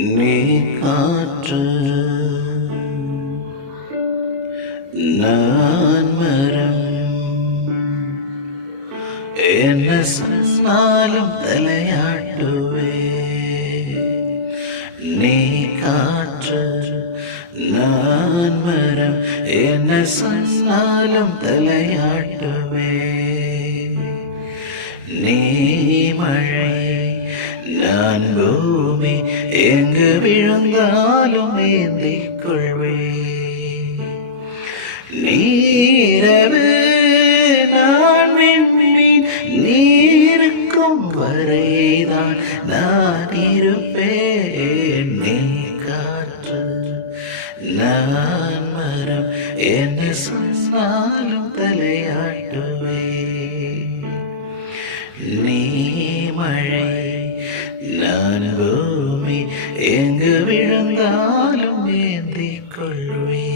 நீ காற்று, நான் மரம். என்ன சொன்னாலும் தலையாட்டுவே. நீ காற்று, நான் மரம். என்ன சொன்னாலும் தலையாட்டுவே. நீ மழை, நான் பூமி. எங்கு விழுந்தாலும் ஏந்திக் கொள்வே. நீரவு, நான் விண்மீன். நீருக்கும் வரைதான் நான் இருப்பேன். நீ காற்று, நான் மரம். என்ன சொன்னாலும் தலையாட்டுவே. நீ மழை, நான் பூமி. எங்கு விழுந்தாலும் ஏந்திக் கொள்வே.